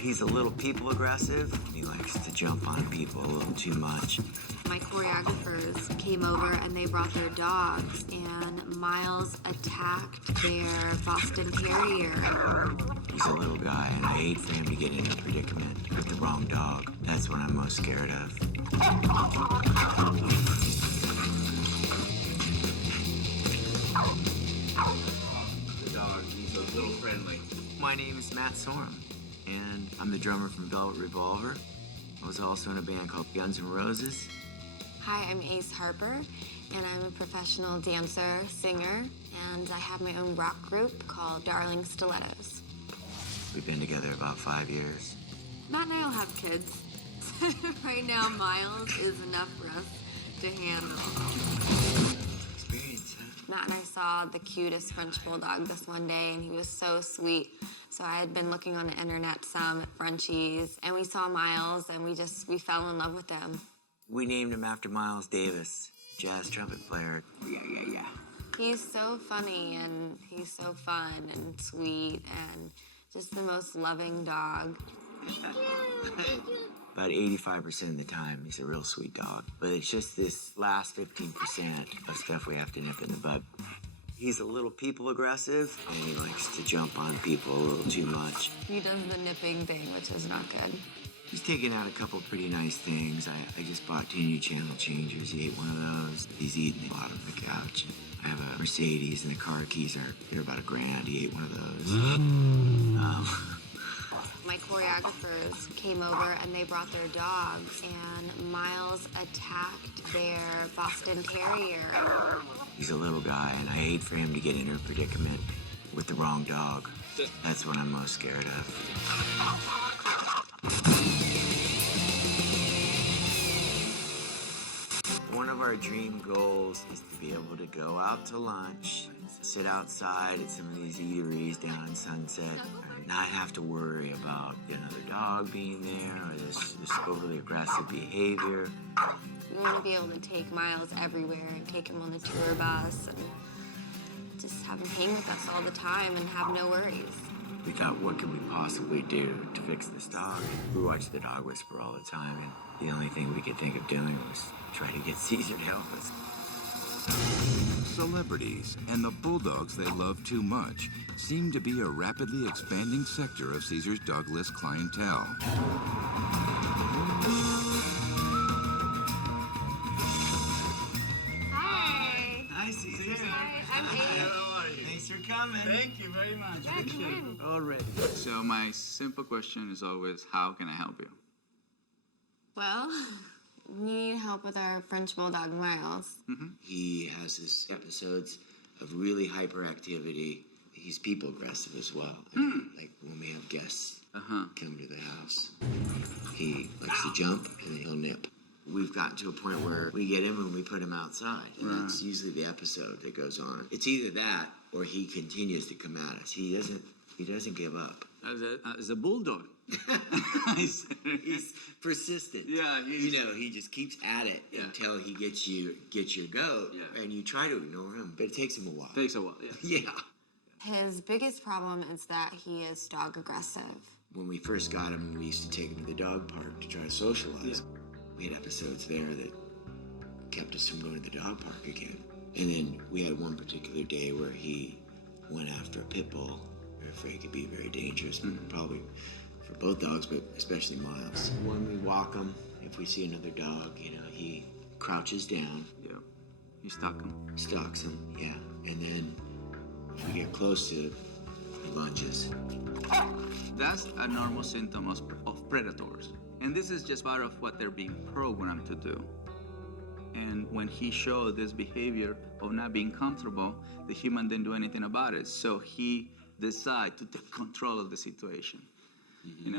He's a little people aggressive. He likes to jump on people a little too much. My choreographers came over and they brought their dogs, and Miles attacked their Boston Terrier. He's a little guy, and I hate for him to get in a predicament with the wrong dog. That's what I'm most scared of. The dog, he's a little friendly. My name is Matt Sorum, and I'm the drummer from Velvet Revolver. I was also in a band called Guns N' Roses. Hi, I'm Ace Harper, and I'm a professional dancer, singer, and I have my own rock group called Darling Stilettos. We've been together about 5 years. Matt and I will have kids. Right now, Miles is enough for us to handle. Experience, huh? Matt and I saw the cutest French bulldog this one day, and he was so sweet. So I had been looking on the internet some at Frenchies, and we saw Miles, and we fell in love with him. We named him after Miles Davis, jazz trumpet player. Yeah. He's so funny, and he's so fun and sweet, and just the most loving dog. About 85% of the time, he's a real sweet dog. But it's just this last 15% of stuff we have to nip in the bud. He's a little people aggressive, and he likes to jump on people a little too much. He does the nipping thing, which is not good. He's taken out a couple pretty nice things. I just bought 2 new channel changers. He ate one of those. He's eating the bottom of the couch. I have a Mercedes, and the car keys they're about $1,000. He ate one of those. My choreographers came over and they brought their dogs, and Miles attacked their Boston Terrier. He's a little guy, and I hate for him to get in a predicament with the wrong dog. That's what I'm most scared of. One of our dream goals is to be able to go out to lunch, sit outside at some of these eateries down in Sunset, and not have to worry about another dog being there or this overly aggressive behavior. We want to be able to take Miles everywhere and take him on the tour bus and just have him hang with us all the time and have no worries. We thought, what could we possibly do to fix this dog? We watched The Dog Whisperer all the time, and the only thing we could think of doing was try to get Cesar to help us. Celebrities and the bulldogs they love too much seem to be a rapidly expanding sector of Cesar's dog list clientele. Hi. Hi, Cesar. Hi, I'm Ace. How are you? Thanks for coming. Thank you very much. Yeah, come in. All ready. So my simple question is always, how can I help you? Well, we need help with our French bulldog, Miles. He has his episodes of really hyperactivity. He's people aggressive as well. Like when we have guests come to the house, he likes to jump and then he'll nip. We've gotten to a point where we get him and we put him outside. And that's usually the episode that goes on. It's either that or he continues to come at us. He doesn't give up. As a bulldog. He's persistent. Yeah, he just keeps at it until he gets your goat. Yeah. And you try to ignore him, but it takes him a while. Takes a while, yeah. Yeah. His biggest problem is that he is dog aggressive. When we first got him, we used to take him to the dog park to try to socialize. We had episodes there that kept us from going to the dog park again. And then we had one particular day where he went after a pit bull. We were afraid it could be very dangerous, probably for both dogs, but especially Miles. When we walk him, if we see another dog, he crouches down. Yeah. You stalk him. Stalks him, yeah. And then if we get close to him, he lunges. That's a normal symptom of predators. And this is just part of what they're being programmed to do. And when he showed this behavior of not being comfortable, the human didn't do anything about it. So he decided to take control of the situation.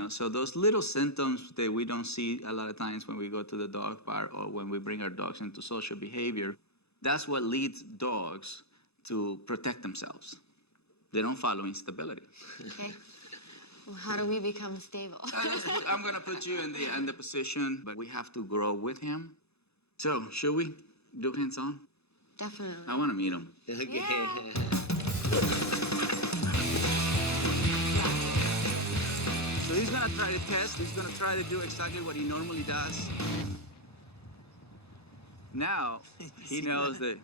So those little symptoms that we don't see a lot of times when we go to the dog park or when we bring our dogs into social behavior, that's what leads dogs to protect themselves. They don't follow instability. Okay. Well, how do we become stable? I'm gonna put you in the position, but we have to grow with him. So, should we do hands-on? Definitely. I want to meet him. Okay. Yeah. So he's gonna try to test. He's gonna try to do exactly what he normally does. Now he knows that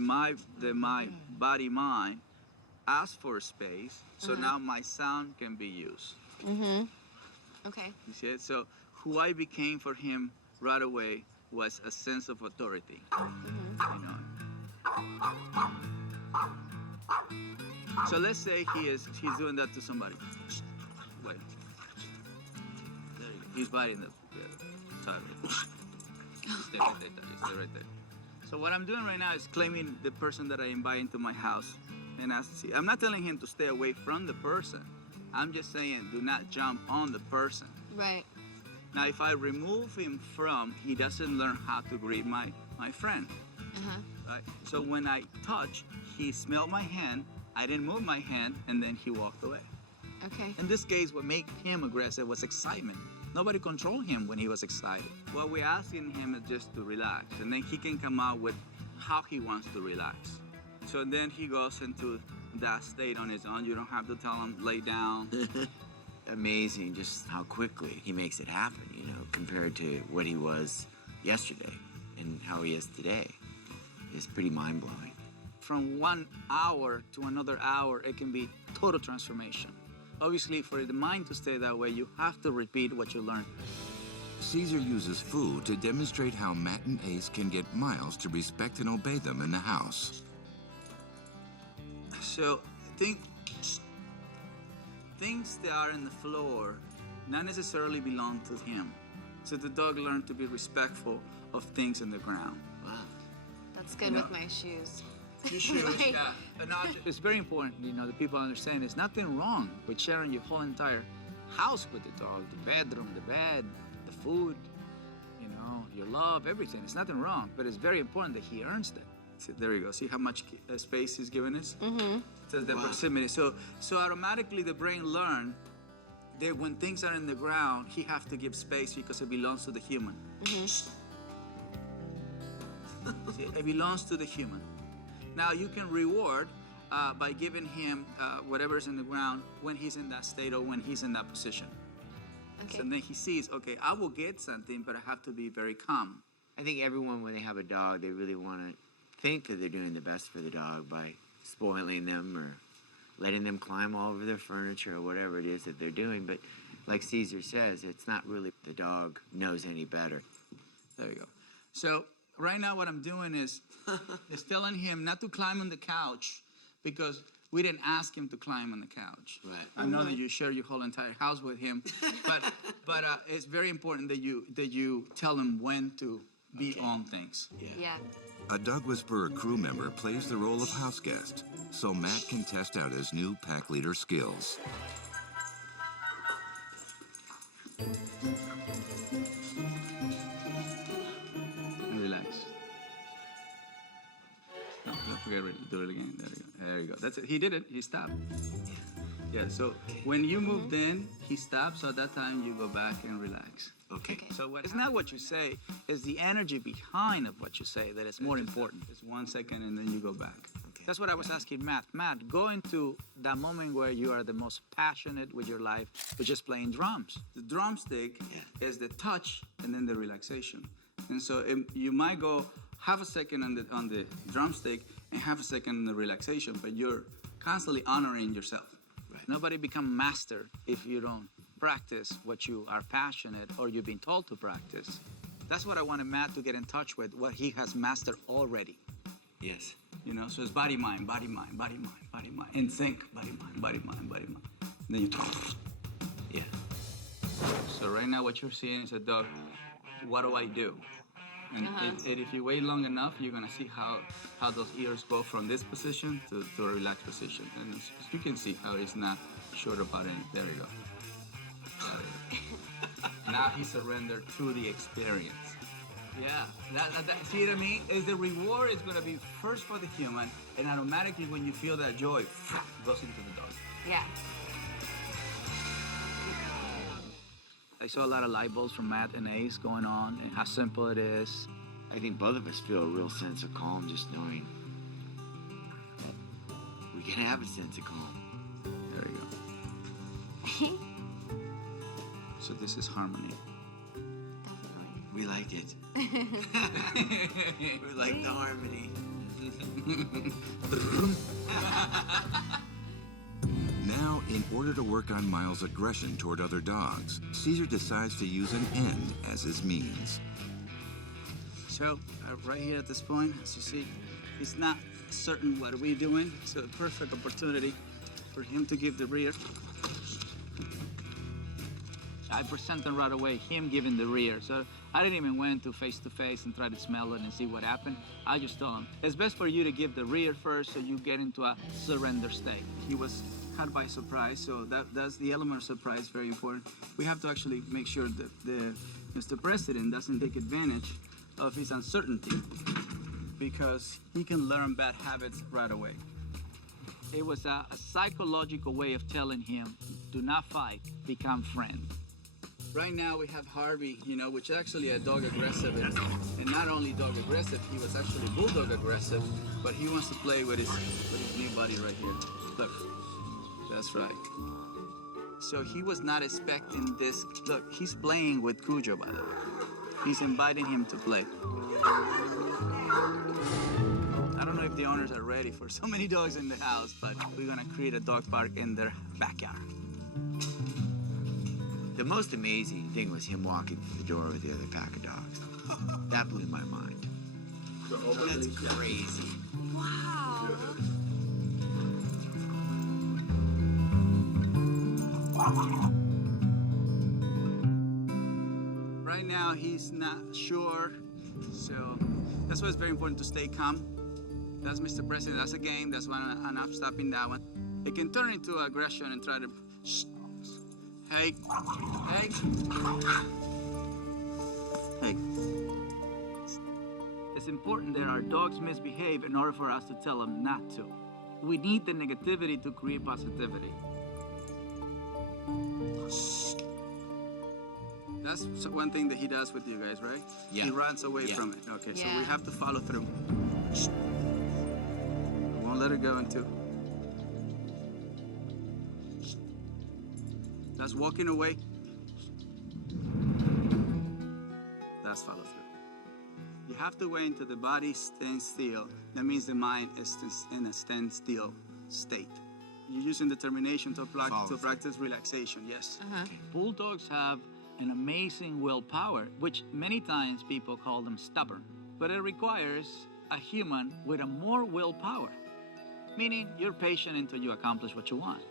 my body mind asks for space, so now my sound can be used. Okay. You see it? So who I became for him right away was a sense of authority. You know. So let's say he's doing that to somebody. Wait. There you go. He's biting the title. Stay right there, Daddy. Stay right there. So what I'm doing right now is claiming the person that I invite into my house. And I'm not telling him to stay away from the person. I'm just saying do not jump on the person. Right. Now, if I remove him from, he doesn't learn how to greet my friend. Right? So when I touch, he smelled my hand, I didn't move my hand, and then he walked away. Okay. In this case, what made him aggressive was excitement. Nobody controlled him when he was excited. What we're asking him is just to relax, and then he can come out with how he wants to relax. So then he goes into that state on his own. You don't have to tell him, lay down. Amazing just how quickly he makes it happen, you know, compared to what he was yesterday and how he is today. It's pretty mind-blowing. From 1 hour to another hour, it can be total transformation. Obviously, for the mind to stay that way, you have to repeat what you learned. Caesar uses food to demonstrate how Matt and Ace can get Miles to respect and obey them in the house. So I think things that are on the floor not necessarily belong to him. So the dog learned to be respectful of things in the ground. Wow. That's good with my shoes. You should, yeah. It's very important, you know, that people understand there's nothing wrong with sharing your whole entire house with the dog, the bedroom, the bed, the food, you know, your love, everything. It's nothing wrong, but it's very important that he earns that. So there you go. See how much space he's given us? It says the proximity. So automatically the brain learned that when things are in the ground, he has to give space because it belongs to the human. See, it belongs to the human. Now you can reward by giving him whatever's in the ground when he's in that state or when he's in that position. Okay. So then he sees, okay, I will get something, but I have to be very calm. I think everyone, when they have a dog, they really want to think that they're doing the best for the dog by spoiling them or letting them climb all over their furniture or whatever it is that they're doing. But like Cesar says, it's not really the dog knows any better. There you go. So right now what I'm doing is telling him not to climb on the couch because we didn't ask him to climb on the couch. Right. I know that you share your whole entire house with him, but it's very important that you tell him when to be on things. Yeah. A Dog Whisperer crew member plays the role of house guest, so Matt can test out his new pack leader skills. And relax. No, don't forget to do it again. There you go. There you go. That's it. He did it. He stopped. Yeah, so when you moved in, he stopped, so at that time you go back and relax. Okay. So it's not what you say, it's the energy behind of what you say that is more important. It's 1 second and then you go back. Okay. That's what I was asking Matt. Matt, go into that moment where you are the most passionate with your life, which is playing drums. The drumstick is the touch and then the relaxation. And so you might go half a second on the drumstick and half a second on the relaxation, but you're constantly honoring yourself. Right. Nobody become master if you don't practice what you are passionate or you've been told to practice. That's what I wanted Matt to get in touch with, what he has mastered already. Yes. You know, so it's body, mind, body, mind, body, mind, body, mind. In sync, body, mind, body, mind, body, mind. And then you Yeah. So right now what you're seeing is a dog, what do I do? And if you wait long enough, you're gonna see how those ears go from this position to a relaxed position. And you can see how he's not sure about it. There you go. Now he surrendered through the experience. Yeah, see what I mean? Is the reward is gonna be first for the human, and automatically when you feel that joy, it goes into the dog. Yeah. I saw a lot of light bulbs from Matt and Ace going on, and how simple it is. I think both of us feel a real sense of calm just knowing we can have a sense of calm. There you go. So this is harmony. Definitely. We like it. We like the harmony. Now, in order to work on Miles' aggression toward other dogs, Cesar decides to use an end as his means. So right here at this point, as you see, he's not certain what we're doing, so a perfect opportunity for him to give the rear. I present him right away, him giving the rear. So I didn't even went to face and try to smell it and see what happened. I just told him, it's best for you to give the rear first so you get into a surrender state. He was caught by surprise, so that's the element of surprise, very important. We have to actually make sure that Mr. President doesn't take advantage of his uncertainty because he can learn bad habits right away. It was a psychological way of telling him, do not fight, become friend. Right now we have Harvey, which is actually a dog aggressive. And not only dog aggressive, he was actually bulldog aggressive, but he wants to play with his new buddy right here. Look, that's right. So he was not expecting this. Look, he's playing with Cujo, by the way. He's inviting him to play. I don't know if the owners are ready for so many dogs in the house, but we're gonna create a dog park in their backyard. The most amazing thing was him walking through the door with the other pack of dogs. That blew my mind. That's crazy. Wow. Right now, he's not sure, so that's why it's very important to stay calm. That's Mr. President, that's a game, that's why I'm stopping that one. It can turn into aggression and try to, shh. Hey, hey, hey. It's important that our dogs misbehave in order for us to tell them not to. We need the negativity to create positivity. That's one thing that he does with you guys, right? Yeah. He runs away Yeah. from it. Okay, so Yeah. we have to follow through. We won't let it go until. That's walking away. That's follow through. You have to wait until the body stands still. That means the mind is in a standstill state. You're using determination to practice relaxation, yes. Okay. Bulldogs have an amazing willpower, which many times people call them stubborn. But it requires a human with a more willpower, meaning you're patient until you accomplish what you want.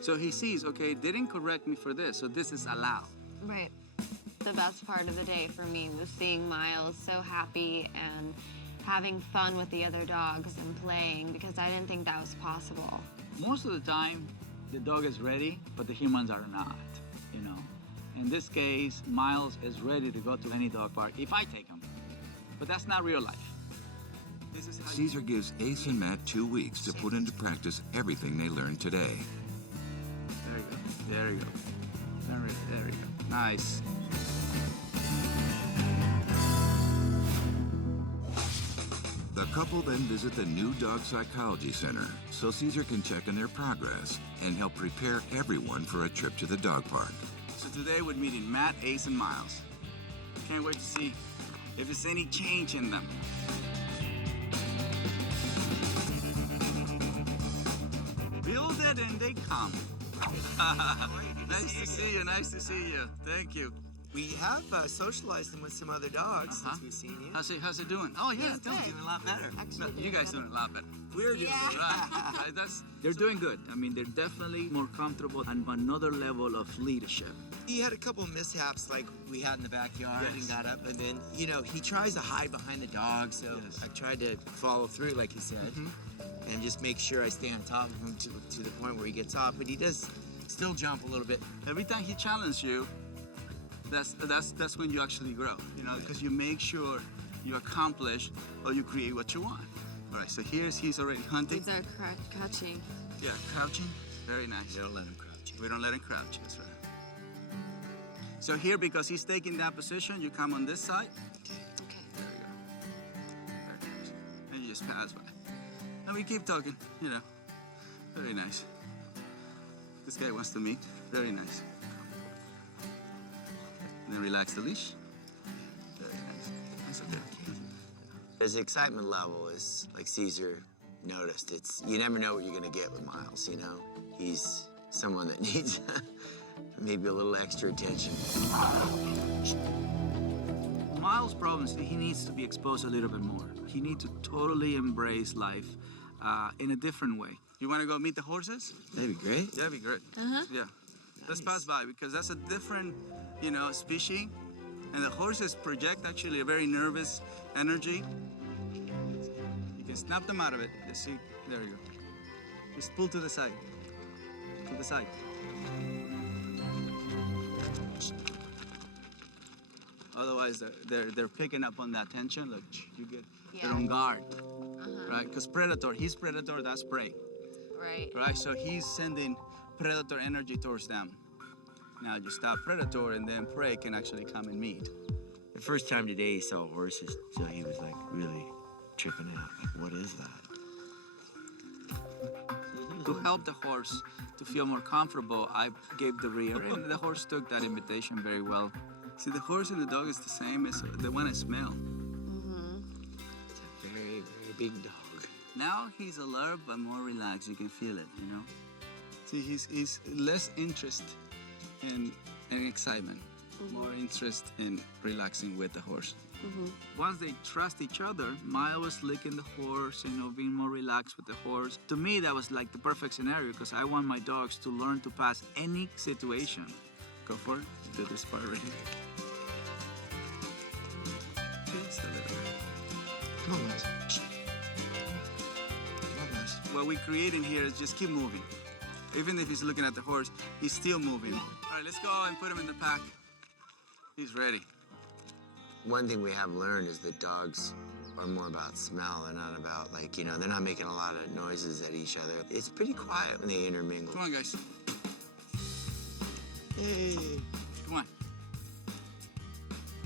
So he sees, okay, they didn't correct me for this, so this is allowed. Right. The best part of the day for me was seeing Miles so happy and having fun with the other dogs and playing because I didn't think that was possible. Most of the time, the dog is ready, but the humans are not, In this case, Miles is ready to go to any dog park if I take him. But that's not real life. This is how Cesar gives Ace and Matt 2 weeks to put into practice everything they learned today. There you go. There you go. There you go. Nice. The couple then visit the new dog psychology center so Cesar can check on their progress and help prepare everyone for a trip to the dog park. So today we're meeting Matt, Ace, and Miles. Can't wait to see if there's any change in them. Build it and they come. Nice to see you. Nice to see you. Thank you. We have socialized him with some other dogs since we've seen you. How's it doing? Oh yeah, He's doing good. a lot better. Actually No, doing you guys better. doing a lot better. We're doing Yeah. it. Right. They're doing good. I mean, they're definitely more comfortable and another level of leadership. He had a couple mishaps like we had in the backyard Yes. and got up, and then, he tries to hide behind the dog, so Yes. I tried to follow through, like he said, and just make sure I stay on top of him to the point where he gets off, but he does still jump a little bit. Every time he challenges you, that's when you actually grow, because you make sure you accomplish or you create what you want. All right, so he's already hunting. These are catching. Yeah, crouching. Very nice. You don't let him crouch. We don't let him crouch, that's right. So here, because he's taking that position, you come on this side. Okay. There you go. Very nice. And you just pass by. And we keep talking, Very nice. This guy wants to meet. Very nice. And then relax the leash. Very nice. That's okay. His excitement level is, like Cesar noticed, you never know what you're gonna get with Miles, you know? He's someone that needs maybe a little extra attention. Miles' problem is he needs to be exposed a little bit more. He needs to totally embrace life in a different way. You want to go meet the horses? That'd be great. That'd be great. Yeah. Let's pass by because that's a different, species. And the horses project actually a very nervous energy. You can snap them out of it. Just see, there you go. Just pull to the side. To the side. Otherwise, they're picking up on that tension. Look, you get they're on guard, right? Because he's predator, that's prey. Right, so he's sending predator energy towards them. Now you stop predator and then prey can actually come and meet. The first time today he saw horses, so he was like really tripping out. Like, what is that? To help the horse to feel more comfortable, I gave the rear, and the horse took that invitation very well. See, the horse and the dog is the same as they want to smell. It's a very, very big dog. Now he's alert but more relaxed. You can feel it, See, he's less interest in excitement, more interest in relaxing with the horse. Once they trust each other, Maya was licking the horse, being more relaxed with the horse. To me, that was like the perfect scenario because I want my dogs to learn to pass any situation. Go for it. Do this part right here. Just a little bit. Come on, guys. What we create in here is just keep moving. Even if he's looking at the horse, he's still moving. All right, let's go and put him in the pack. He's ready. One thing we have learned is that dogs are more about smell and not about, they're not making a lot of noises at each other. It's pretty quiet when they intermingle. Come on, guys. Hey. Come on.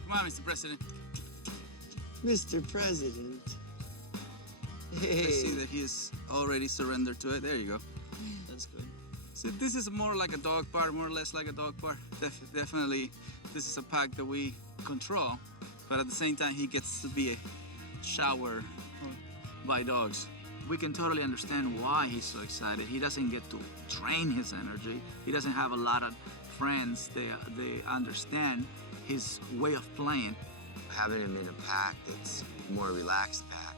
Come on, Mr. President. Mr. President. Hey. I see that he's already surrendered to it. There you go. That's good. So this is more like a dog park, more or less like a dog park. Definitely, this is a pack that we control, but at the same time, he gets to be showered by dogs. We can totally understand why he's so excited. He doesn't get to drain his energy. He doesn't have a lot of friends. They understand his way of playing. Having him in a pack that's more relaxed pack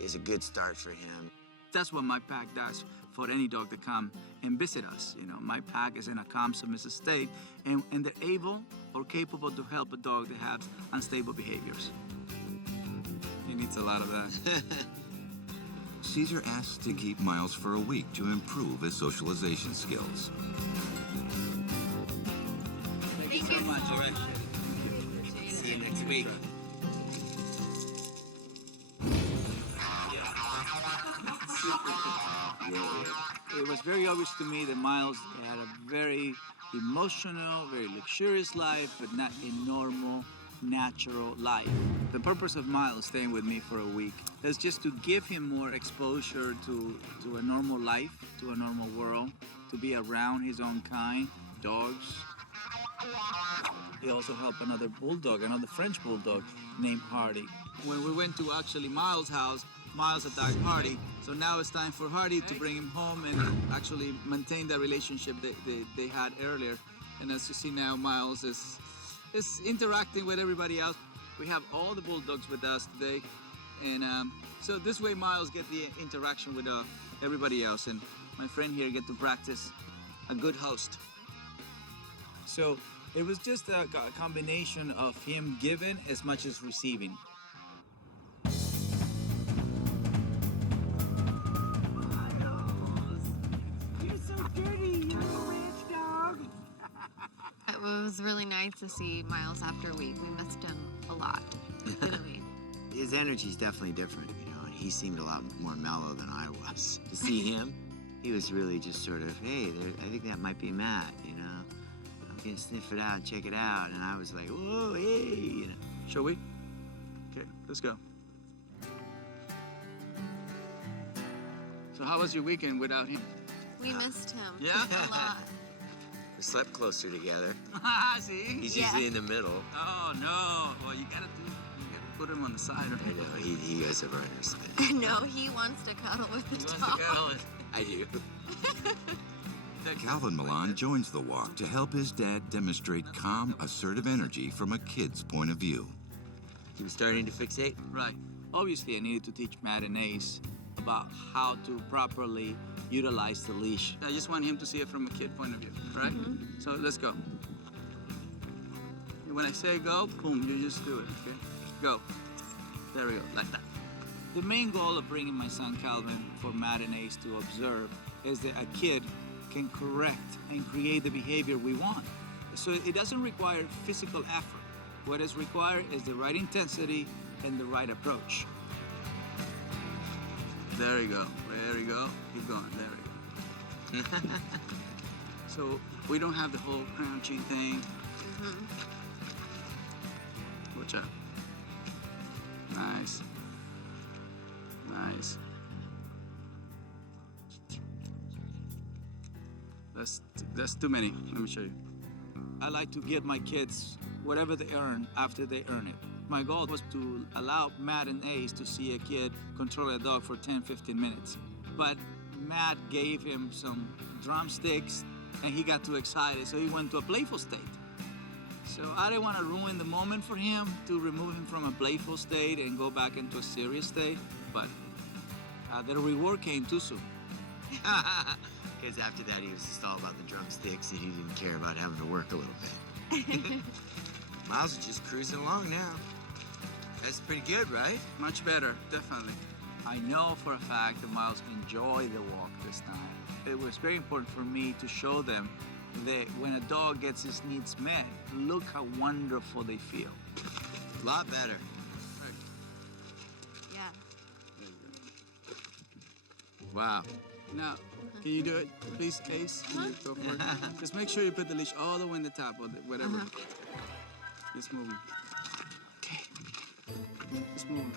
is a good start for him. That's what my pack does for any dog to come and visit us. My pack is in a calm, submissive state, and they're able or capable to help a dog that has unstable behaviors. He needs a lot of that. Cesar asks to keep Miles for a week to improve his socialization skills. Thank you so much. All right. See you next week. It was very obvious to me that Miles had a very emotional, very luxurious life, but not a normal, natural life. The purpose of Miles staying with me for a week is just to give him more exposure to a normal life, to a normal world, to be around his own kind, dogs. He also helped another French bulldog named Hardy. When we went to actually Miles' house, Miles attacked Hardy. So now it's time for Hardy to bring him home and actually maintain that relationship that they had earlier. And as you see now, Miles is interacting with everybody else. We have all the bulldogs with us today. And so this way Miles get the interaction with everybody else. And my friend here get to practice a good host. So it was just a combination of him giving as much as receiving. It was really nice to see Miles after a week. We missed him a lot, didn't we? His energy's definitely different, and he seemed a lot more mellow than I was. To see him, he was really just sort of, hey, I think that might be Matt, I'm gonna sniff it out, check it out, and I was like, whoa, hey, Shall we? Okay, let's go. So how was your weekend without him? We missed him. Yeah? A lot. We slept closer together. See? He's Yeah. usually in the middle. Oh, no. Well, you gotta put him on the side. I know, he goes over on her side. No, he wants to cuddle with the He wants dog. to cuddle it. I do. Calvin Millan joins the walk to help his dad demonstrate calm, assertive energy from a kid's point of view. He was starting to fixate. Right. Obviously, I needed to teach Matt and Ace about how to properly utilize the leash. I just want him to see it from a kid point of view, right? So let's go. When I say go, boom, you just do it, okay? Go. There we go, like that. The main goal of bringing my son Calvin for Matt and Ace to observe is that a kid can correct and create the behavior we want. So it doesn't require physical effort. What is required is the right intensity and the right approach. There you go, there you go. Keep going, there you go. So we don't have the whole crouching thing. Watch out. Nice. Nice. That's too many. Let me show you. I like to give my kids whatever they earn after they earn it. My goal was to allow Matt and Ace to see a kid control a dog for 10, 15 minutes. But Matt gave him some drumsticks and he got too excited, so he went to a playful state. So I didn't want to ruin the moment for him to remove him from a playful state and go back into a serious state, but the reward came too soon. Because after that, he was just all about the drumsticks and he didn't care about having to work a little bit. Miles is just cruising along now. That's pretty good, right? Much better, definitely. I know for a fact that Miles enjoyed the walk this time. It was very important for me to show them that when a dog gets his needs met, look how wonderful they feel. A lot better. Yeah. Wow. Now, can you do it, please, Ace? Can you go for it? Just make sure you put the leash all the way in the top of it, whatever. Just move him. Okay. Just move him.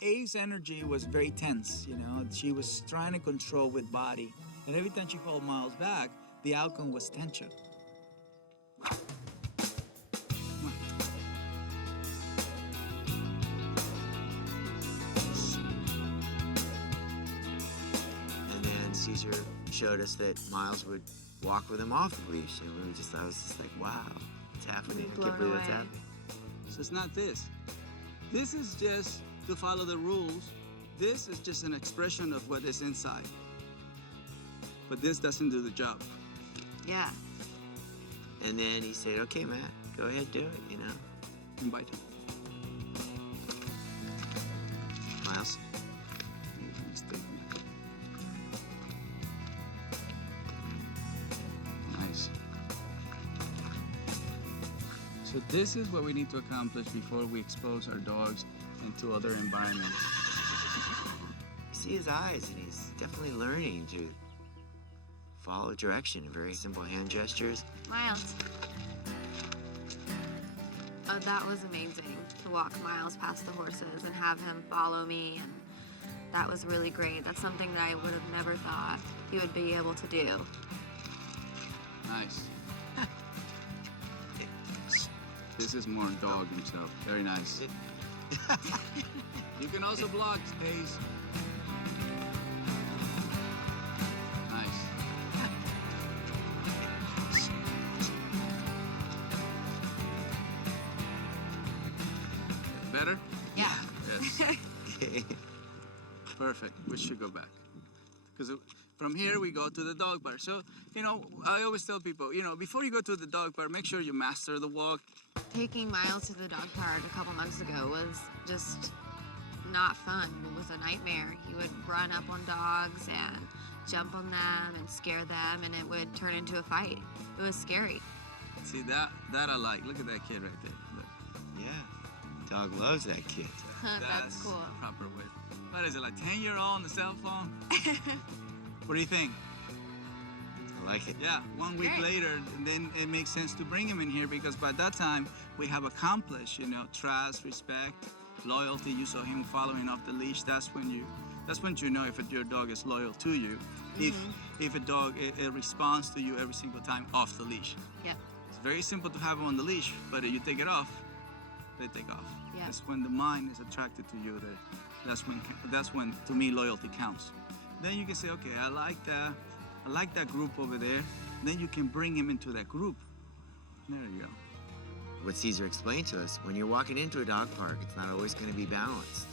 A's energy was very tense, you know. She was trying to control with body. And every time she pulled Miles back, the outcome was tension. And then Cesar showed us that Miles would walk with him off the leash, and I was just like, wow, it's happening. I can't believe that's happening. So it's not this. This is just to follow the rules. This is just an expression of what is inside. But this doesn't do the job. Yeah. And then he said, okay, Matt, go ahead, do it, you know. Invite him. Miles. Nice. So this is what we need to accomplish before we expose our dogs into other environments. You see his eyes, and he's definitely learning to follow direction in very simple hand gestures. Miles. Oh, that was amazing to walk Miles past the horses and have him follow me, and that was really great. That's something that I would have never thought he would be able to do. Nice. This is more dog himself. Very nice. You can also block, Ace. Nice. Better? Yeah. Yes. Perfect. We should go back. Because from here we go to the dog park. So, you know, I always tell people, you know, before you go to the dog park, make sure you master the walk. Taking Miles to the dog park a couple months ago was just not fun. It was a nightmare. He would run up on dogs and jump on them and scare them, and it would turn into a fight. It was scary. See, that I like. Look at that kid right there. Look. Yeah, dog loves that kid. That's cool. The proper way. What is it, like 10-year-old on the cell phone? What do you think? I like it. Yeah, 1 week later, then it makes sense to bring him in here because by that time we have accomplished, trust, respect, loyalty. You saw him following off the leash. That's when you know if your dog is loyal to you. If a dog it responds to you every single time off the leash. Yeah. It's very simple to have them on the leash, but if you take it off, they take off. Yeah. That's when the mind is attracted to you. That's when to me loyalty counts. Then you can say, okay, I like that group over there. Then you can bring him into that group. There you go. What Cesar explained to us, when you're walking into a dog park, it's not always going to be balanced.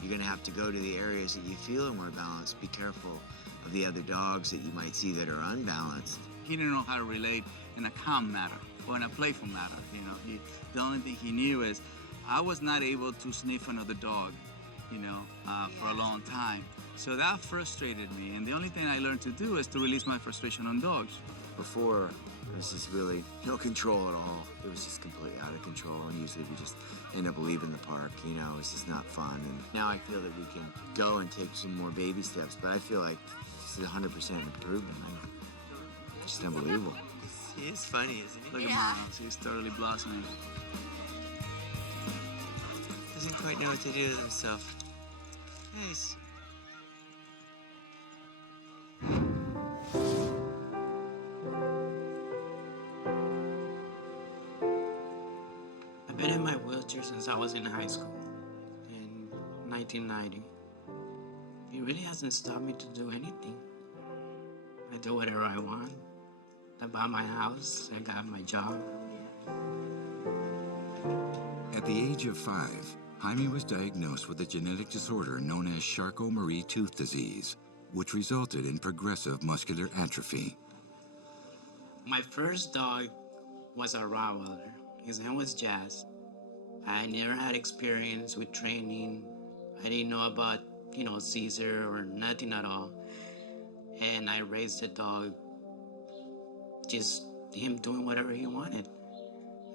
You're going to have to go to the areas that you feel are more balanced. Be careful of the other dogs that you might see that are unbalanced. He didn't know how to relate in a calm manner or in a playful manner. The only thing he knew is I was not able to sniff another dog, for a long time. So that frustrated me, and the only thing I learned to do is to release my frustration on dogs. Before, there was just really no control at all. It was just completely out of control, and usually we just end up leaving the park, it's just not fun. And now I feel that we can go and take some more baby steps, but I feel like this is 100% improvement. It's just unbelievable. He is funny, isn't he? Look at Miles, he's totally blossoming. Doesn't quite know what to do with himself. Nice. I've been in my wheelchair since I was in high school in 1990. It really hasn't stopped me to do anything. I do whatever I want. I buy my house, I got my job. At the age of 5, Jaime was diagnosed with a genetic disorder known as Charcot-Marie tooth disease, which resulted in progressive muscular atrophy. My first dog was a Rottweiler. His name was Jazz. I never had experience with training. I didn't know about, Cesar or nothing at all. And I raised the dog, just him doing whatever he wanted.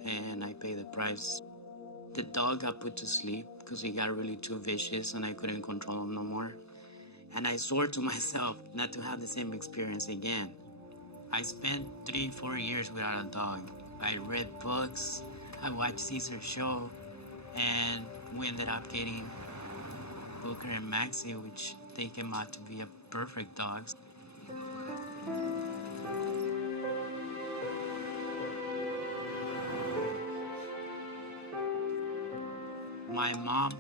And I paid the price. The dog got put to sleep because he got really too vicious and I couldn't control him no more. And I swore to myself not to have the same experience again. I spent 3-4 years without a dog. I read books, I watched Cesar's show, and we ended up getting Booker and Maxie, which they came out to be a perfect dogs. My mom,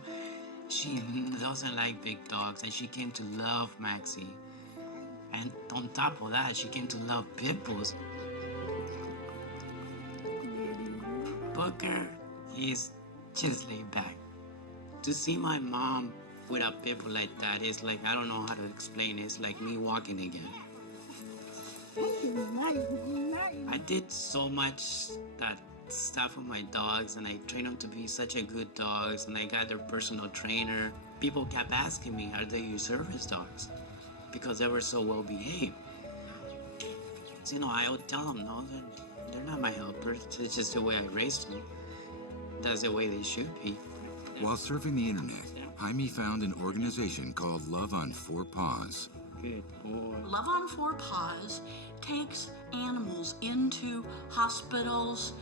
she doesn't like big dogs, and she came to love Maxie. And on top of that, she came to love pit bulls. Booker, he's just laid back. To see my mom with a pit bull like that is like, I don't know how to explain it. It's like me walking again. I did so much that stuff with my dogs, and I trained them to be such a good dogs, and I got their personal trainer. People kept asking me, are they your service dogs? Because they were so well behaved. So, I would tell them, no, they're not my helpers. It's just the way I raised them. That's the way they should be. While surfing the internet, Jaime found an organization called Love on 4 Paws. Good boy. Love on 4 Paws takes animals into hospitals,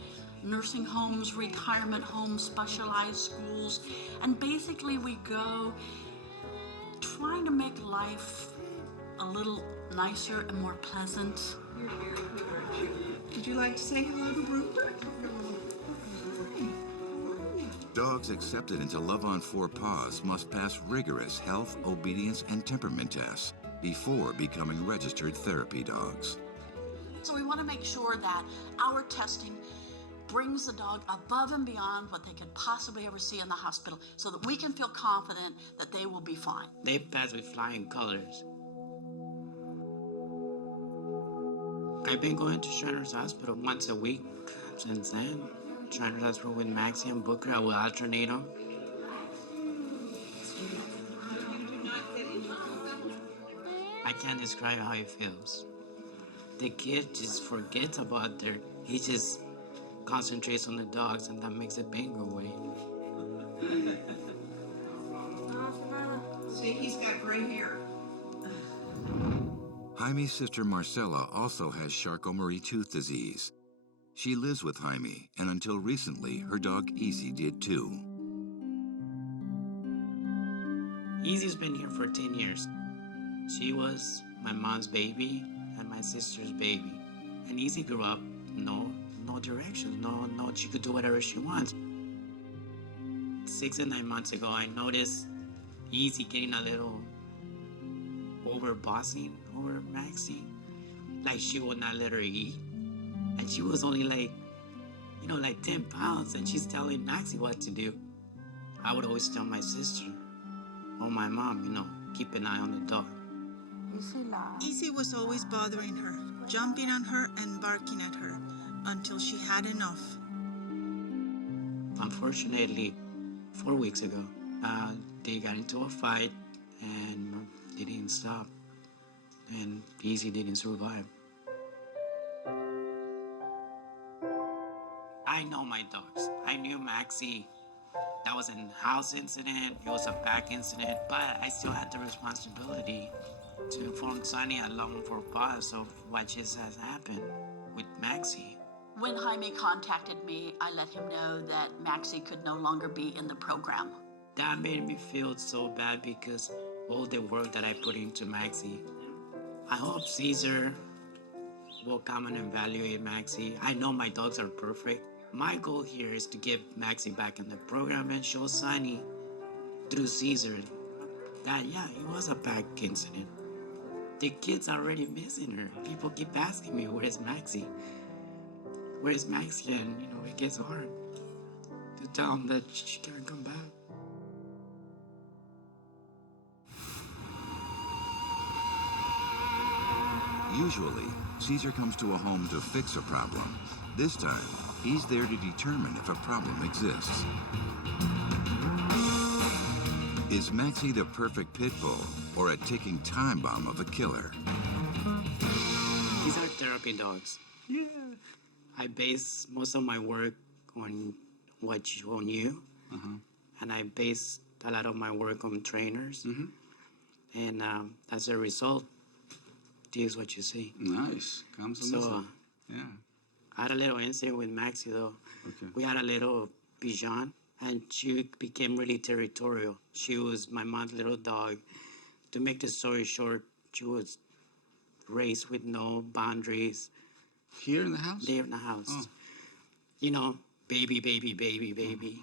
nursing homes, retirement homes, specialized schools, and basically we go trying to make life a little nicer and more pleasant. Would you like to say hello to Rupert? Dogs accepted into Love on 4 Paws must pass rigorous health, obedience, and temperament tests before becoming registered therapy dogs. So we want to make sure that our testing brings the dog above and beyond what they could possibly ever see in the hospital so that we can feel confident that they will be fine. They pass with flying colors. I've been going to Shriners Hospital once a week since then. Shriners Hospital with Maxie and Booker. I will alternate them. I can't describe how he feels. The kid just forgets about he just concentrates on the dogs, and that makes the pain go away. See, he's got gray hair. Jaime's sister Marcela also has Charcot-Marie tooth disease. She lives with Jaime, and until recently, her dog Easy did too. Easy's been here for 10 years. She was my mom's baby and my sister's baby. And Easy grew up, no directions, no, she could do whatever she wants. 6 and 9 months ago, I noticed Easy getting a little over-bossing over Maxie. Like she would not let her eat. And she was only like 10 pounds, and she's telling Maxie what to do. I would always tell my sister or my mom, keep an eye on the dog. Easy was always bothering her, jumping on her and barking at her until she had enough. Unfortunately, 4 weeks ago, they got into a fight and they didn't stop. And Easy didn't survive. I know my dogs. I knew Maxie. That was a house incident. It was a back incident. But I still had the responsibility to inform Sunny along for pause of what just has happened with Maxie. When Jaime contacted me, I let him know that Maxie could no longer be in the program. That made me feel so bad because all the work that I put into Maxie. I hope Cesar will come and evaluate Maxie. I know my dogs are perfect. My goal here is to get Maxie back in the program and show Sunny through Cesar that, it was a back incident. The kid's already missing her. People keep asking me, where's Maxie? Where's Maxie? And, it gets hard to tell them that she can't come back. Usually, Cesar comes to a home to fix a problem. This time, he's there to determine if a problem exists. Is Maxie the perfect pit bull or a ticking time bomb of a killer? These are therapy dogs. Yeah. I base most of my work on you. And I base a lot of my work on trainers. And as a result, this is what you see. Nice. Yeah. I had a little incident with Maxie, though. Okay. We had a little Bichon, and she became really territorial. She was my mom's little dog. To make the story short, she was raised with no boundaries. Here in the house? There in the house. Oh. Baby, baby, baby, baby.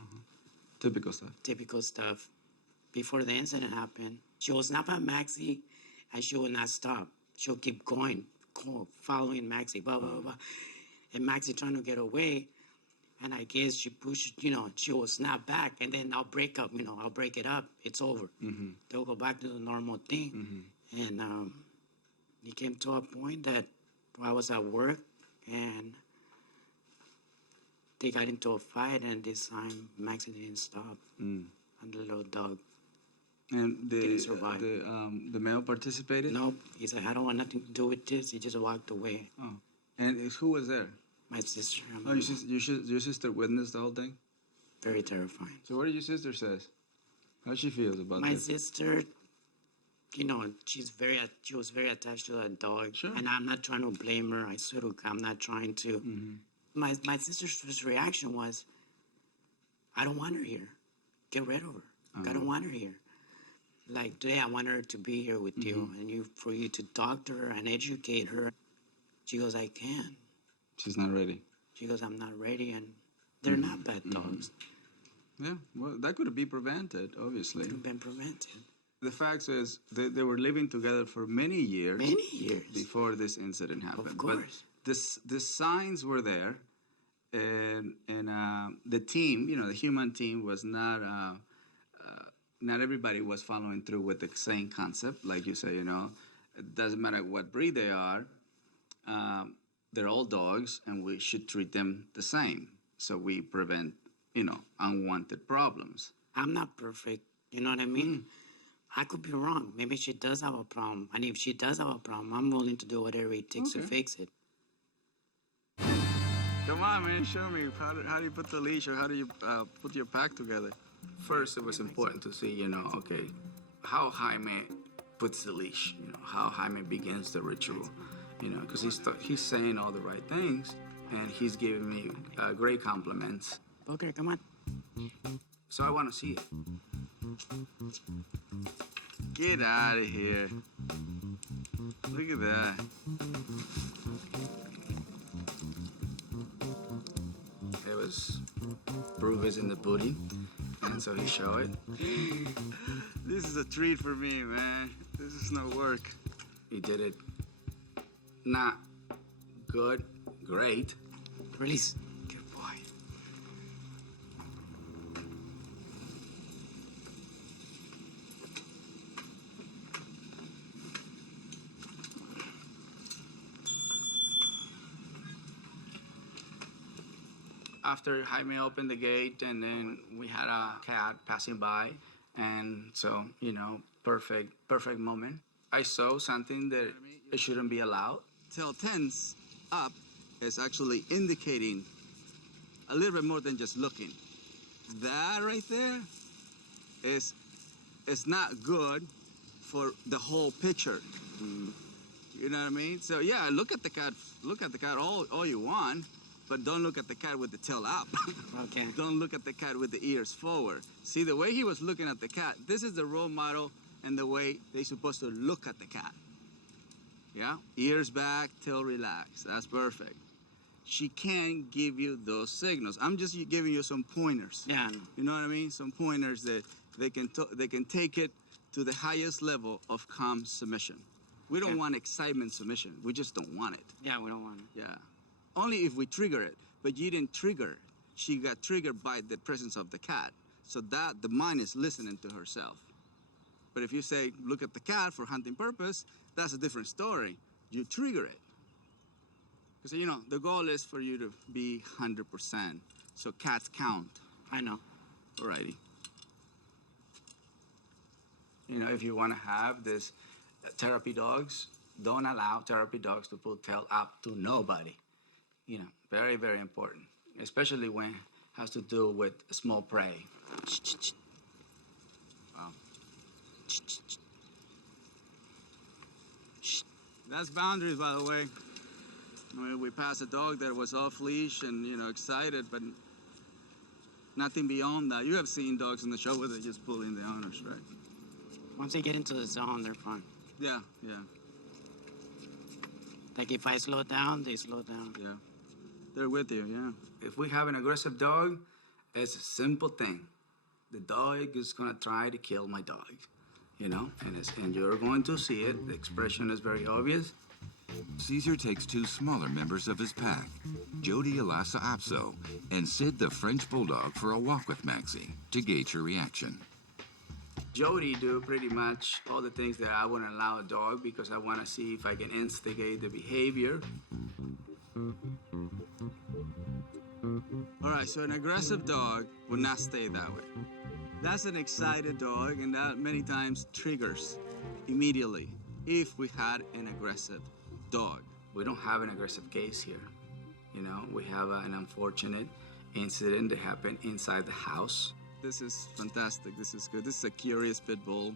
Typical stuff. Typical stuff. Before the incident happened, she will snap at Maxie, and she will not stop. She'll keep going, following Maxie, blah, blah, blah. And Maxie trying to get away, and I guess she pushed, she will snap back, and then I'll break up, I'll break it up. It's over. They'll go back to the normal thing. And it came to a point that I was at work, and they got into a fight, and this time Maxie didn't stop. And the little dog And didn't survive. The male participated? Nope. He said, I don't want nothing to do with this. He just walked away. Oh. And who was there? My sister. Oh, your sister witnessed the whole thing? Very terrifying. So what did your sister say? How she feels about My this? sister, she was very attached to that dog. Sure. And I'm not trying to blame her. I swear to God, I'm not trying to. My sister's first reaction was, I don't want her here. Get rid of her. I don't want her here. Like today, I want her to be here with you, and for you to talk to her and educate her. She goes, I can. She's not ready. She goes, I'm not ready, and they're not bad dogs. Yeah, well, that could be prevented, obviously. Could have been prevented. The fact is, they were living together for many years. Many years. Before this incident happened. Of course. But the signs were there, and the team, the human team was not everybody was following through with the same concept. Like you say, it doesn't matter what breed they are, they're all dogs, and we should treat them the same. So we prevent, unwanted problems. I'm not perfect. You know what I mean? I could be wrong. Maybe she does have a problem. And if she does have a problem, I'm willing to do whatever it takes to fix it. Come on, man, show me. How do you put the leash, or how do you put your pack together? First, it was important to see, okay, how Jaime puts the leash, you know, how Jaime begins the ritual, you know, because he's saying all the right things, and he's giving me great compliments. Booker, come on. So I want to see it. Get out of here. Look at that. It was proof is in the pudding, and so he showed it. This is a treat for me, man. This is no work. He did it not good, great. Release. Good boy. After Jaime opened the gate, and then we had a cat passing by, and so, you know, perfect moment. I saw something that it shouldn't be allowed. Tail tense up is actually indicating a little bit more than just looking. That right there is not good for the whole picture. You know what I mean? So yeah, look at the cat all you want, but don't look at the cat with the tail up. Okay. Don't look at the cat with the ears forward. See, the way he was looking at the cat, this is the role model and the way they're supposed to look at the cat. Yeah? Ears back, tail relaxed. That's perfect. She can give you those signals. I'm just giving you some pointers. Yeah. You know what I mean? Some pointers that they can take it to the highest level of calm submission. We don't want excitement submission. We just don't want it. Yeah, we don't want it. Yeah. Only if we trigger it. But you didn't trigger. She got triggered by the presence of the cat. So that the mind is listening to herself. But if you say, look at the cat for hunting purpose, that's a different story. You trigger it. Because, you know, the goal is for you to be 100%. So cats count. I know. Alrighty. You know, if you want to have this therapy dogs, don't allow therapy dogs to put tail up to nobody. You know, very, very important. Especially when it has to do with small prey. Wow. That's boundaries, by the way. I mean, we passed a dog that was off leash and, you know, excited, but nothing beyond that. You have seen dogs in the show where they're just pulling the owners, right? Once they get into the zone, they're fine. Yeah, yeah, Like if I slow down, they slow down. yeah. They're with you, yeah. If we have an aggressive dog, it's a simple thing. The dog is gonna try to kill my dog, you know? And you're going to see it. The expression is very obvious. Cesar takes two smaller members of his pack, Jody Alasa Apso and Sid the French Bulldog, for a walk with Maxie to gauge her reaction. Jody do pretty much all the things that I wouldn't allow a dog because I want to see if I can instigate the behavior. All right, so an aggressive dog would not stay that way. That's an excited dog, and that many times triggers immediately if we had an aggressive dog. We don't have an aggressive case here. You know, we have an unfortunate incident that happened inside the house. This is fantastic. This is good. This is a curious pit bull.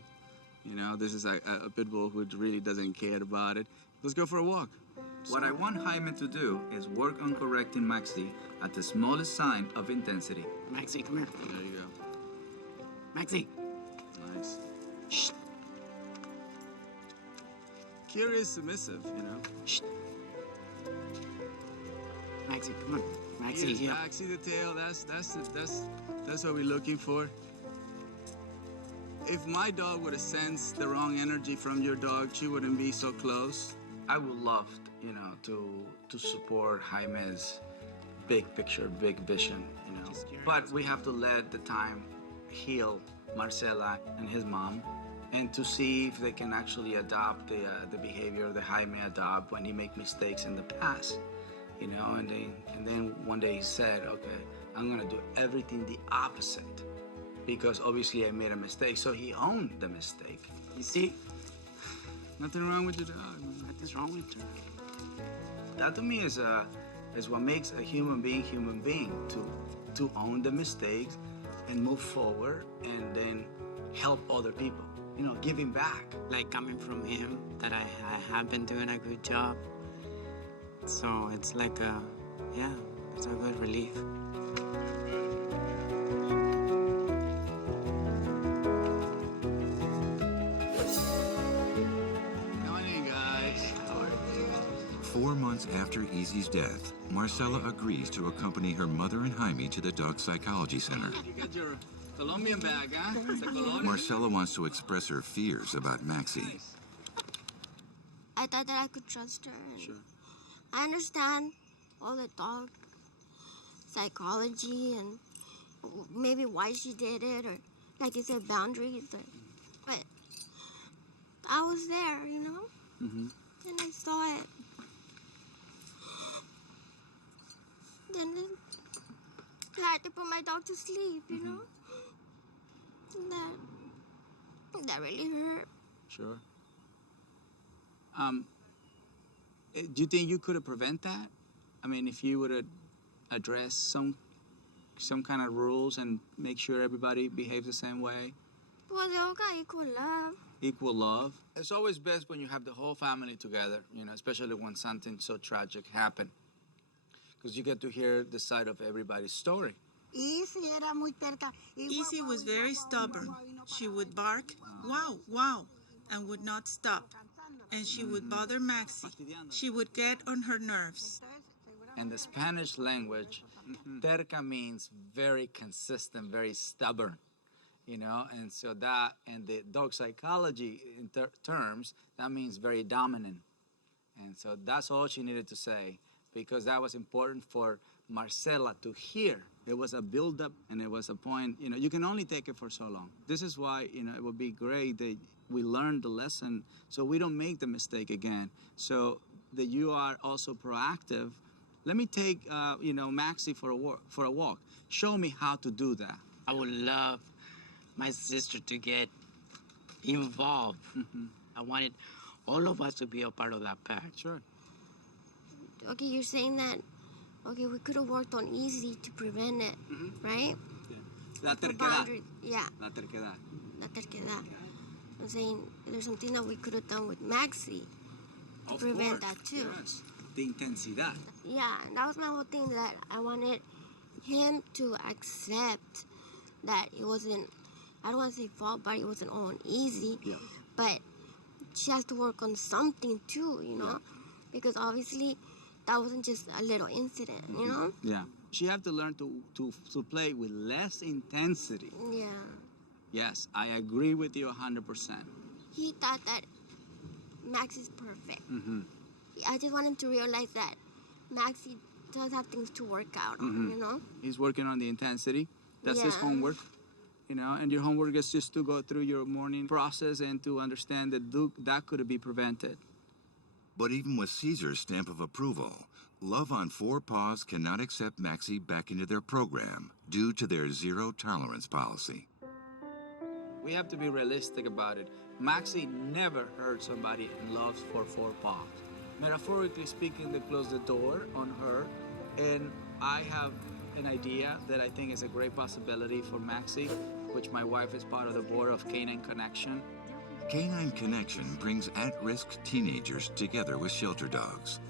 You know, this is a pit bull who really doesn't care about it. Let's go for a walk. What I want Jaime to do is work on correcting Maxie at the smallest sign of intensity. Maxie, come here. There you go. Maxie. Nice. Shh. Curious, submissive, you know. Shh. Maxie, come on. Maxie, Ears here. back, see the tail. That's what we're looking for. If my dog would have sensed the wrong energy from your dog, she wouldn't be so close. I would love, you know, to support Jaime's big picture, big vision, you know. But we have to let the time heal Marcela and his mom, and to see if they can actually adopt the behavior that Jaime adopted when he make mistakes in the past, you know. And then one day he said, okay, I'm gonna do everything the opposite because obviously I made a mistake. So he owned the mistake. You see? Nothing wrong with your dog. Nothing's wrong with her. That to me is what makes a human being, to own the mistakes and move forward and then help other people. giving back. Like coming from him, that I have been doing a good job. So it's like it's a good relief. Morning, guys. How are you? 4 months after Easy's death, Marcela agrees to accompany her mother and Jaime to the dog psychology center. You got your Colombian bag, huh? It's a Colombian. Marcela wants to express her fears about Maxie. I thought that I could trust her. And Sure. I understand all the dog psychology and maybe why she did it, or like you said, boundaries. But I was there, and I saw it. Then I had to put my dog to sleep, and that really hurt. Sure. Do you think you could have prevented that? I mean, if you would have addressed some kind of rules and make sure everybody behaves the same way? Well, they all got equal love. Equal love. It's always best when you have the whole family together, especially when something so tragic happened. Because you get to hear the side of everybody's story. Easy was very stubborn. She would bark, wow, wow, and would not stop. And she would bother Maxie. She would get on her nerves. In the Spanish language, terca means very consistent, very stubborn, and so that, and the dog psychology in terms, that means very dominant. And so that's all she needed to say, because that was important for Marcela to hear. It was a build-up, and it was a point, you can only take it for so long. This is why, it would be great that we learn the lesson so we don't make the mistake again. So that you are also proactive. Let me take, Maxie for a walk. Show me how to do that. I would love my sister to get involved. I wanted all of us to be a part of that pack. Sure. Okay, you're saying that, we could have worked on Easy to prevent it, right? Yeah. La The terquedad. boundary- Yeah, La terquedad. la terquedad. I'm saying there's something that we could have done with Maxie to Of prevent course, that too. Yes. The intensidad. Yeah, and that was my whole thing, that I wanted him to accept that it wasn't, I don't want to say fault, but it wasn't all on Easy. Yeah. But she has to work on something too, because obviously that wasn't just a little incident, Yeah. She have to learn to play with less intensity. Yeah. Yes, I agree with you 100%. He thought that Max is perfect. I just want him to realize that Maxie does have things to work out on, He's working on the intensity. That's his Yeah. homework. And your homework is just to go through your morning process and to understand that that could be prevented. But even with Cesar's stamp of approval, Love on Four Paws cannot accept Maxie back into their program due to their zero-tolerance policy. We have to be realistic about it. Maxie never hurt somebody in Loves for Four Paws. Metaphorically speaking, they closed the door on her, and I have an idea that I think is a great possibility for Maxie, which my wife is part of the board of Canine Connection. Canine Connection brings at-risk teenagers together with shelter dogs.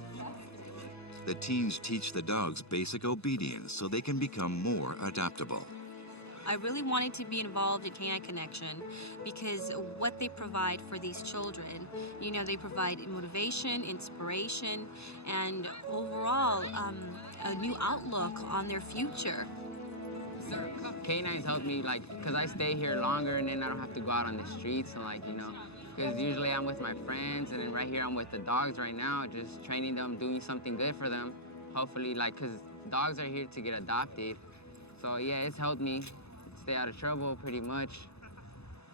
The teens teach the dogs basic obedience so they can become more adoptable. I really wanted to be involved in Canine Connection because what they provide for these children, they provide motivation, inspiration, and overall a new outlook on their future. Canines help me, because I stay here longer and then I don't have to go out on the streets, and because usually I'm with my friends, and then right here I'm with the dogs right now, just training them, doing something good for them. Hopefully, because dogs are here to get adopted. So yeah, it's helped me stay out of trouble pretty much.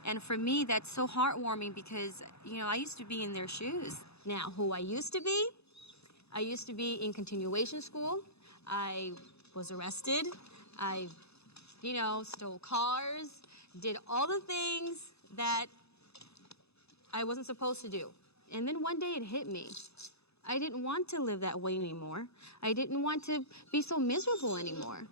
And for me, that's so heartwarming because, I used to be in their shoes. Now, who I used to be in continuation school. I was arrested. I, stole cars, did all the things that I wasn't supposed to do. And then one day it hit me. I didn't want to live that way anymore. I didn't want to be so miserable anymore.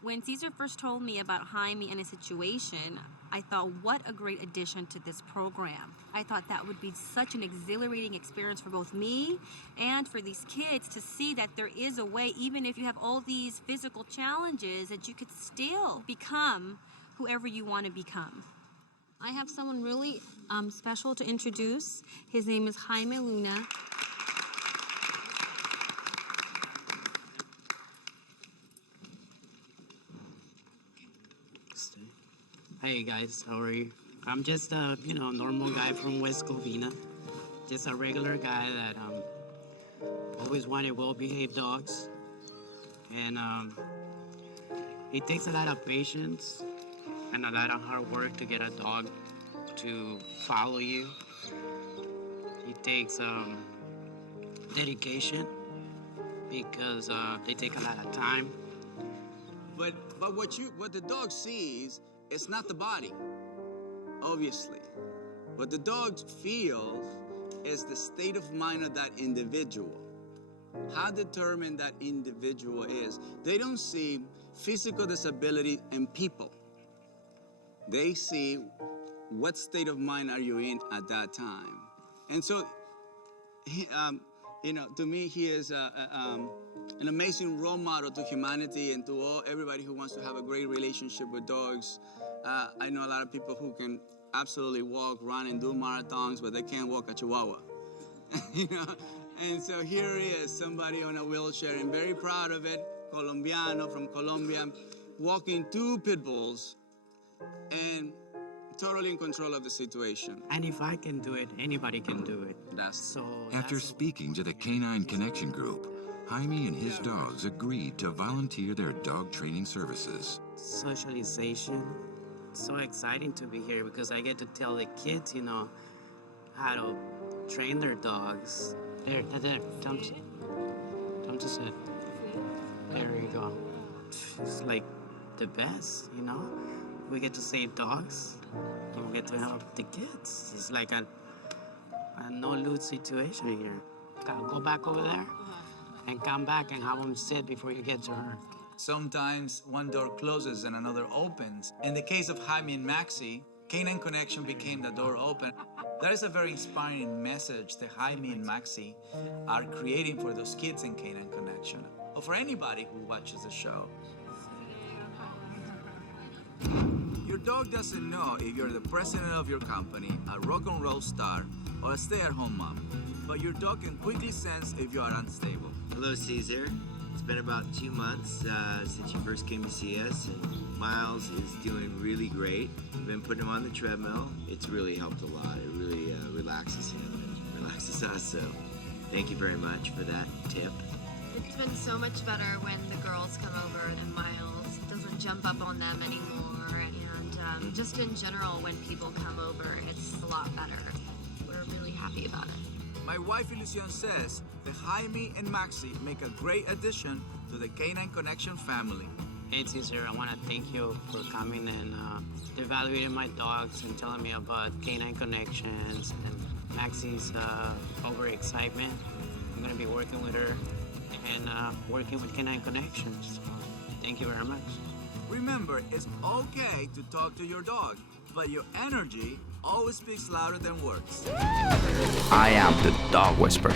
When Cesar first told me about Jaime and his situation, I thought, what a great addition to this program. I thought that would be such an exhilarating experience for both me and for these kids to see that there is a way, even if you have all these physical challenges, that you could still become whoever you want to become. I have someone really special to introduce. His name is Jaime Luna. Hey guys, how are you? I'm just a normal guy from West Covina. Just a regular guy that always wanted well-behaved dogs. And it takes a lot of patience and a lot of hard work to get a dog to follow you. It takes dedication because they take a lot of time. But what the dog sees, it's not the body, obviously. What the dog feels is the state of mind of that individual. How determined that individual is. They don't see physical disability in people. They see what state of mind are you in at that time. And so, to me, he is an amazing role model to humanity and to everybody who wants to have a great relationship with dogs. I know a lot of people who can absolutely walk, run, and do marathons, but they can't walk a Chihuahua. And so here he is, somebody on a wheelchair, and very proud of it, Colombiano from Colombia, walking 2 pit bulls and totally in control of the situation. And if I can do it, anybody can do it. After speaking to the Canine Connection group, Jaime and his dogs agreed to volunteer their dog training services. Socialization. So exciting to be here because I get to tell the kids, how to train their dogs. There, come to sit. There you go. It's like the best, We get to save dogs, and we get to help the kids. It's like a no-lose situation here. Gotta go back over there and come back and have them sit before you get to her. Sometimes one door closes and another opens. In the case of Jaime and Maxie, Canine Connection became the door open. That is a very inspiring message that Jaime and Maxie are creating for those kids in Canine Connection, or for anybody who watches the show. Your dog doesn't know if you're the president of your company, a rock and roll star, or a stay-at-home mom, but your dog can quickly sense if you are unstable. Hello, Cesar. It's been about 2 months since you first came to see us, and Miles is doing really great. We've been putting him on the treadmill. It's really helped a lot. It really relaxes him and relaxes us, so thank you very much for that tip. It's been so much better when the girls come over and Miles doesn't jump up on them anymore. And just in general, when people come over, it's a lot better. We're really happy about it. My wife, Ilusion, says that Jaime and Maxie make a great addition to the Canine Connection family. Hey, Cesar, I want to thank you for coming and evaluating my dogs and telling me about Canine Connections and Maxie's overexcitement. I'm going to be working with her and working with Canine Connections. Thank you very much. Remember, it's okay to talk to your dog, but your energy always speaks louder than words. I am the dog whisperer.